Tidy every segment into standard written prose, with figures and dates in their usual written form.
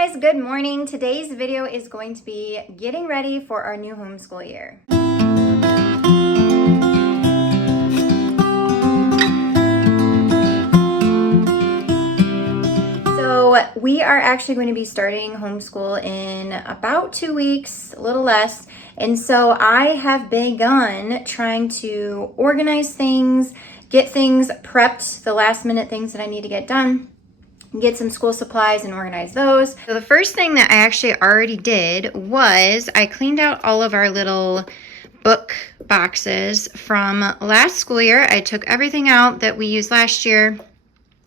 guys, good morning. Today's video is going to be getting ready for our new homeschool year. So we are actually going to be starting homeschool in about 2 weeks, a little less. And so I have begun trying to organize things, get things prepped, the last minute things that I need to get done, get some school supplies and organize those. So the first thing that I actually already did was I cleaned out all of our little book boxes from last school year. I took everything out that we used last year.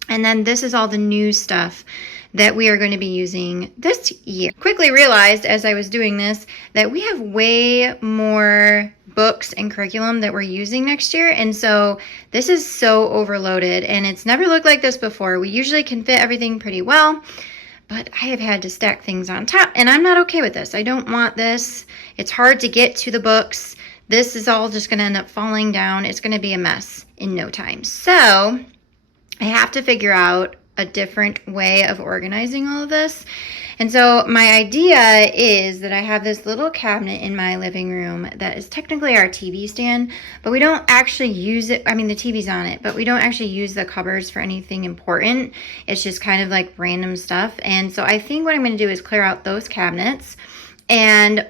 And then this is all the new stuff that we are going to be using this year. Quickly realized as I was doing this that we have way more books and curriculum that we're using next year. And so this is so overloaded and it's never looked like this before. We usually can fit everything pretty well, but I have had to stack things on top and I'm not okay with this. I don't want this. It's hard to get to the books. This is all just going to end up falling down. It's going to be a mess in no time. So I have to figure out a different way of organizing all of this. And so my idea is that I have this little cabinet in my living room that is technically our TV stand, but we don't actually use it. I mean, the TV's on it, but we don't actually use the cupboards for anything important. It's just kind of like random stuff. And so I think what I'm going to do is clear out those cabinets and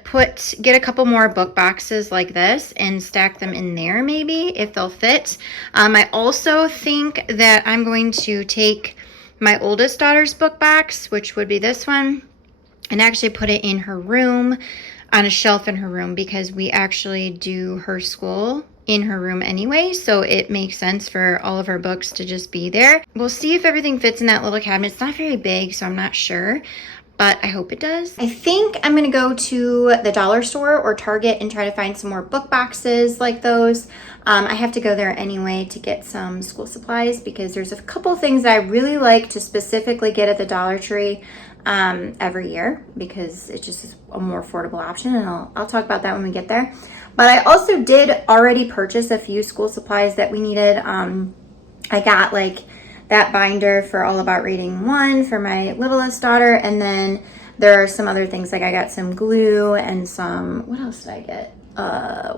get a couple more book boxes like this and stack them in there maybe if they'll fit. I also think that I'm going to take my oldest daughter's book box, which would be this one, and actually put it in her room on a shelf in her room because we actually do her school in her room anyway, so it makes sense for all of our books to just be there. We'll see if everything fits in that little cabinet. It's not very big, so I'm not sure, but I hope it does. I think I'm gonna go to the dollar store or Target and try to find some more book boxes like those. I have to go there anyway to get some school supplies because there's a couple things that I really like to specifically get at the Dollar Tree every year because it just is a more affordable option, and I'll talk about that when we get there. But I also did already purchase a few school supplies that we needed. I got like that binder for All About Reading 1 for my littlest daughter, and then there are some other things, like I got some glue and some, what else did I get?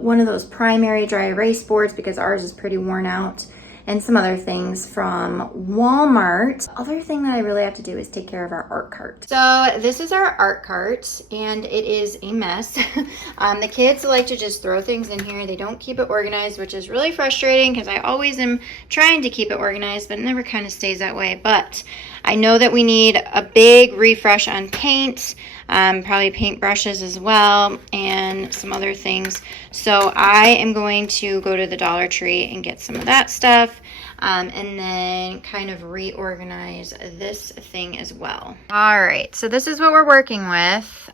One of those primary dry erase boards because ours is pretty worn out, and some other things from Walmart. The other thing that I really have to do is take care of our art cart. So this is our art cart and it is a mess. The kids like to just throw things in here. They don't keep it organized, which is really frustrating because I always am trying to keep it organized, but it never kind of stays that way. But I know that we need a big refresh on paint, probably paint brushes as well, and some other things. So I am going to go to the Dollar Tree and get some of that stuff, and then kind of reorganize this thing as well. All right, so this is what we're working with.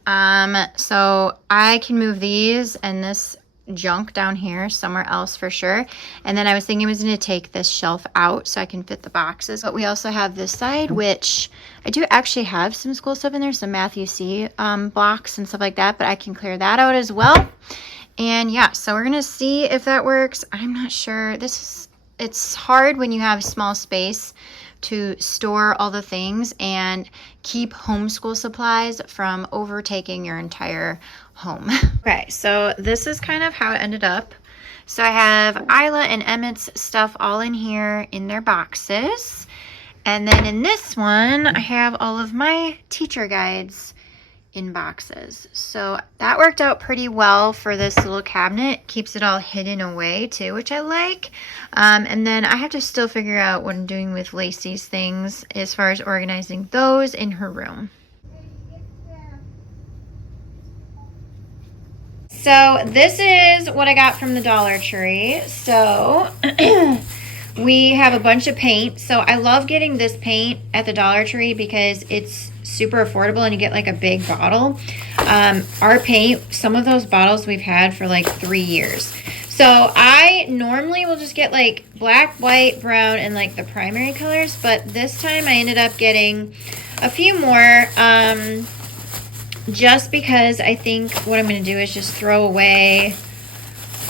So I can move these and this junk down here somewhere else for sure, and then I was thinking I was going to take this shelf out so I can fit the boxes. But we also have this side, which I do actually have some school stuff in there, some Matthew C blocks and stuff like that, but I can clear that out as well. And yeah, so we're gonna see if that works. I'm not sure. It's hard when you have small space to store all the things and keep homeschool supplies from overtaking your entire home. Okay, so this is kind of how it ended up. So I have Isla and Emmett's stuff all in here in their boxes. And then in this one, I have all of my teacher guides in boxes. So that worked out pretty well for this little cabinet. Keeps it all hidden away too, which I like. And then I have to still figure out what I'm doing with Lacey's things as far as organizing those in her room. So this is what I got from the Dollar Tree. So we have a bunch of paint. So I love getting this paint at the Dollar Tree because it's super affordable and you get like a big bottle. Our paint, some of those bottles we've had for like 3 years. So I normally will just get like black, white, brown, and like the primary colors. But this time I ended up getting a few more just because I think what I'm going to do is just throw away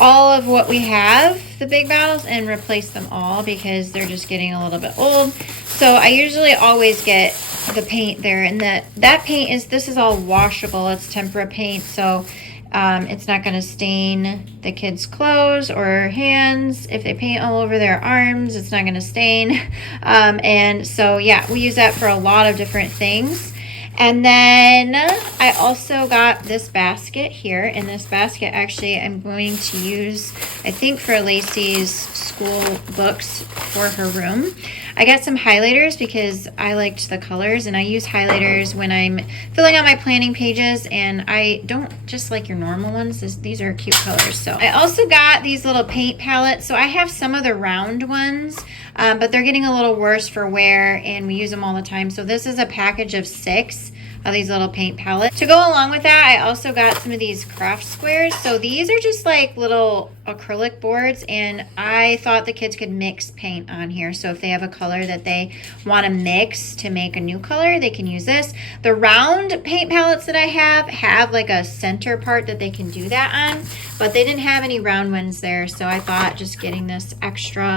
all of what we have, the big bottles, and replace them all because they're just getting a little bit old. So I usually always get the paint there, and that paint this is all washable. It's tempera paint, so it's not going to stain the kids' clothes or hands. If they paint all over their arms, it's not going to stain. And so yeah, we use that for a lot of different things. And then I also got this basket here. In this basket, actually, I'm going to use, I think, for Lacey's school books for her room. I got some highlighters because I liked the colors, and I use highlighters when I'm filling out my planning pages, and I don't just like your normal ones. These are cute colors. So I also got these little paint palettes. So I have some of the round ones, but they're getting a little worse for wear, and we use them all the time. So this is a package of 6 of these little paint palettes. To go along with that, I also got some of these craft squares. So these are just like little acrylic boards, and I thought the kids could mix paint on here. So if they have a color that they want to mix to make a new color, they can use this. The round paint palettes that I have like a center part that they can do that on, but they didn't have any round ones there. So I thought just getting this extra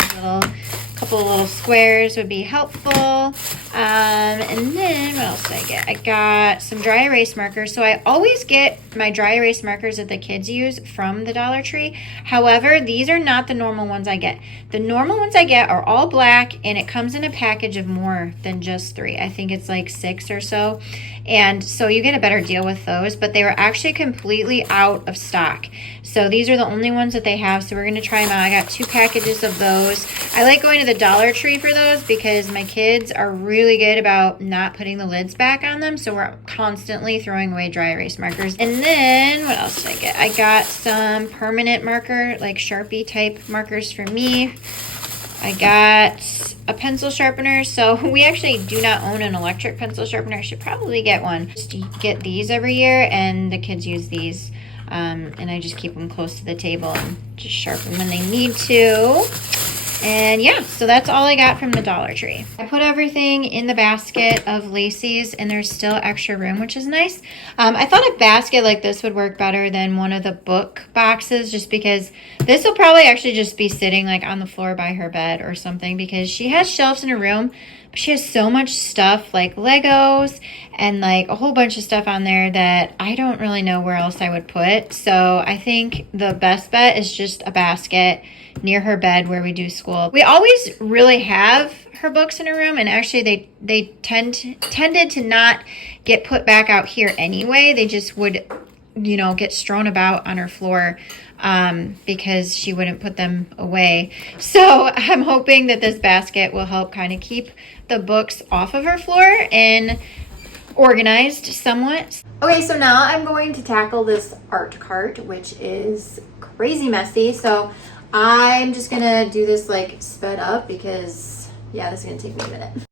couple of little squares would be helpful. And then what else did I get? I got some dry erase markers. So I always get my dry erase markers that the kids use from the Dollar Tree. However, these are not the normal ones I get. The normal ones I get are all black, and it comes in a package of more than just 3. I think it's like 6 or so. And so you get a better deal with those, but they were actually completely out of stock. So these are the only ones that they have. So we're going to try them out. I got 2 packages of those. I like going to the Dollar Tree for those because my kids are really good about not putting the lids back on them. So we're constantly throwing away dry erase markers. And then what else did I get? I got some permanent marker, like Sharpie type markers for me. I got a pencil sharpener. So we actually do not own an electric pencil sharpener. I should probably get one. Just get these every year, and the kids use these. And I just keep them close to the table and just sharpen when they need to. And yeah, so that's all I got from the Dollar Tree. I put everything in the basket of Lacey's, and there's still extra room, which is nice. I thought a basket like this would work better than one of the book boxes, just because this will probably actually just be sitting like on the floor by her bed or something, because she has shelves in her room, but she has so much stuff like Legos and like a whole bunch of stuff on there that I don't really know where else I would put. So I think the best bet is just a basket near her bed where we do school. We always really have her books in her room, and actually they tended to not get put back out here anyway. They just would, you know, get strewn about on her floor because she wouldn't put them away. So I'm hoping that this basket will help kind of keep the books off of her floor and organized somewhat. Okay, so now I'm going to tackle this art cart, which is crazy messy. So I'm just gonna do this like sped up because yeah, this is gonna take me a minute.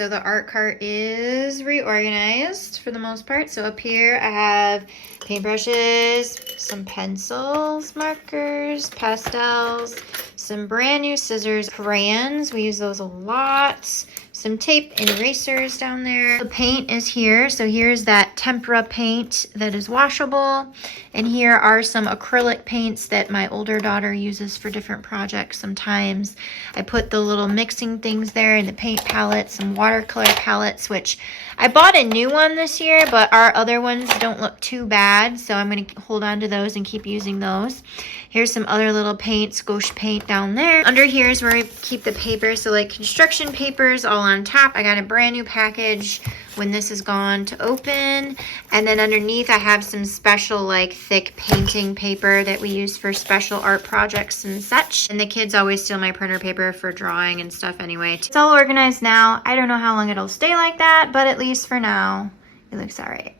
so the art cart is reorganized for the most part. So up here I have paintbrushes, some pencils, markers, pastels, some brand new scissors, crayons, we use those a lot, some tape and erasers down there. The paint is here. So here's that tempera paint that is washable. And here are some acrylic paints that my older daughter uses for different projects sometimes. I put the little mixing things there in the paint palette, some watercolor palettes, which I bought a new one this year, but our other ones don't look too bad. So I'm going to hold on to those and keep using those. Here's some other little paints, gouache paint down there. Under here is where I keep the paper. So like construction papers all on top. I got a brand new package when this is gone to open. And then underneath I have some special like thick painting paper that we use for special art projects and such. And the kids always steal my printer paper for drawing and stuff anyway. It's all organized now. I don't know how long it'll stay like that, but at least for now, it looks all right.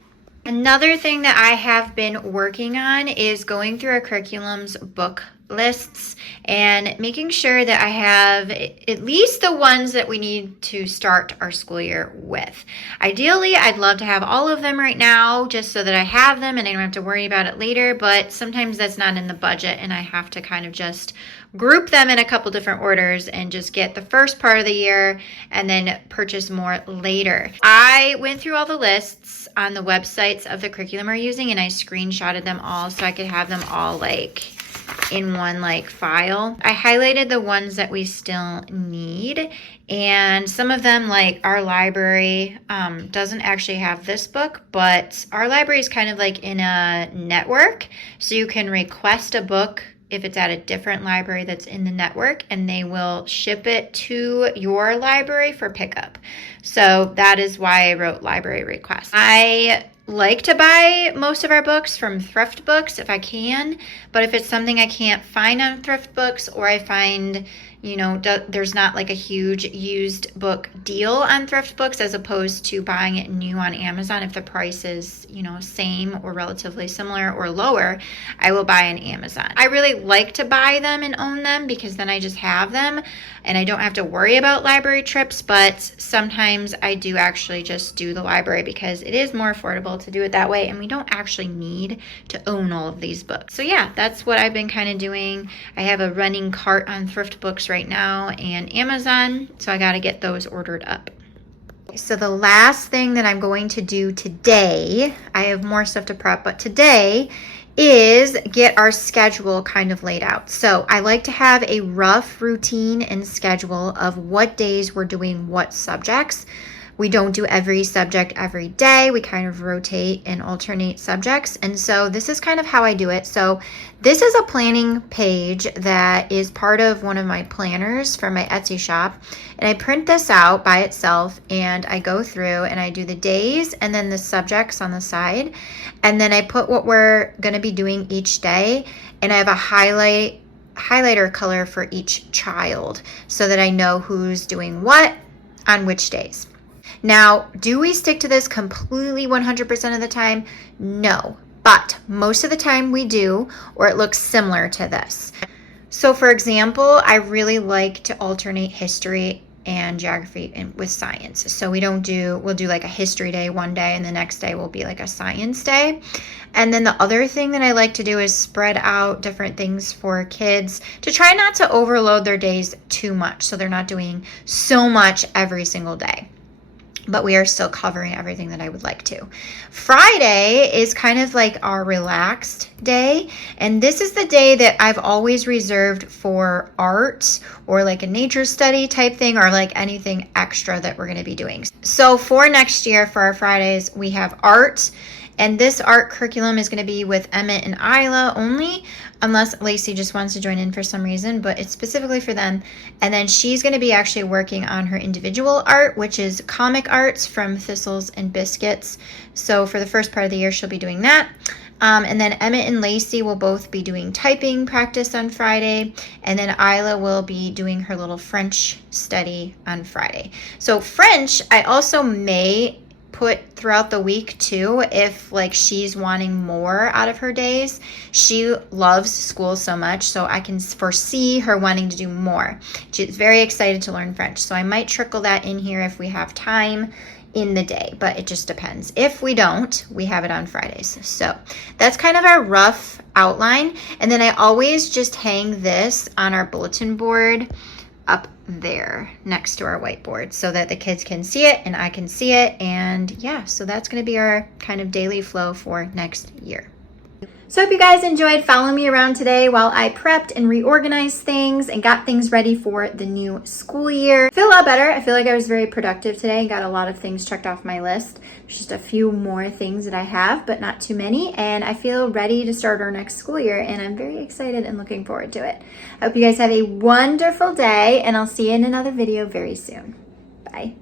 Another thing that I have been working on is going through our curriculum's book lists and making sure that I have at least the ones that we need to start our school year with. Ideally, I'd love to have all of them right now just so that I have them and I don't have to worry about it later, but sometimes that's not in the budget and I have to kind of just group them in a couple different orders and just get the first part of the year and then purchase more later. I went through all the lists on the websites of the curriculum we're using and I screenshotted them all so I could have them all like in one like file. I highlighted the ones that we still need, and some of them, like our library doesn't actually have this book, but our library is kind of like in a network, so you can request a book if it's at a different library that's in the network, and they will ship it to your library for pickup. So that is why I wrote library request. I like to buy most of our books from thrift books if I can, but if it's something I can't find on thrift books, or I find, you know, there's not like a huge used book deal on thrift books as opposed to buying it new on Amazon, if the price is, you know, same or relatively similar or lower, I will buy on Amazon. I really like to buy them and own them because then I just have them and I don't have to worry about library trips, but sometimes I do actually just do the library because it is more affordable to do it that way and we don't actually need to own all of these books. So yeah, that's what I've been kind of doing. I have a running cart on thrift books right now and Amazon, so I got to get those ordered up. So the last thing that I'm going to do today, I have more stuff to prep, but today is get our schedule kind of laid out. So I like to have a rough routine and schedule of what days we're doing what subjects. We don't do every subject every day. We kind of rotate and alternate subjects. And so this is kind of how I do it. So this is a planning page that is part of one of my planners for my Etsy shop. And I print this out by itself and I go through and I do the days and then the subjects on the side. And then I put what we're going to be doing each day. And I have a highlighter color for each child so that I know who's doing what on which days. Now, do we stick to this completely 100% of the time? No, but most of the time we do, or it looks similar to this. So for example, I really like to alternate history and geography with science. So we'll do like a history day one day and the next day will be like a science day. And then the other thing that I like to do is spread out different things for kids to try not to overload their days too much. So they're not doing so much every single day, but we are still covering everything that I would like to. Friday is kind of like our relaxed day. And this is the day that I've always reserved for art or like a nature study type thing or like anything extra that we're going to be doing. So for next year, for our Fridays, we have art. And this art curriculum is going to be with Emmett and Isla only, unless Lacey just wants to join in for some reason, but it's specifically for them. And then she's going to be actually working on her individual art, which is comic arts from Thistles and Biscuits. So for the first part of the year, she'll be doing that. And then Emmett and Lacey will both be doing typing practice on Friday. And then Isla will be doing her little French study on Friday. So French, I also may put throughout the week too, if like she's wanting more out of her days. She loves school so much, so I can foresee her wanting to do more. She's very excited to learn French, so I might trickle that in here if we have time in the day, but it just depends. If we don't, we have it on Fridays. So that's kind of our rough outline. And then I always just hang this on our bulletin board up there next to our whiteboard so that the kids can see it and I can see it. And yeah, so that's going to be our kind of daily flow for next year. So I hope you guys enjoyed following me around today while I prepped and reorganized things and got things ready for the new school year. I feel a lot better. I feel like I was very productive today. Got a lot of things checked off my list. There's just a few more things that I have, but not too many. And I feel ready to start our next school year, and I'm very excited and looking forward to it. I hope you guys have a wonderful day, and I'll see you in another video very soon. Bye.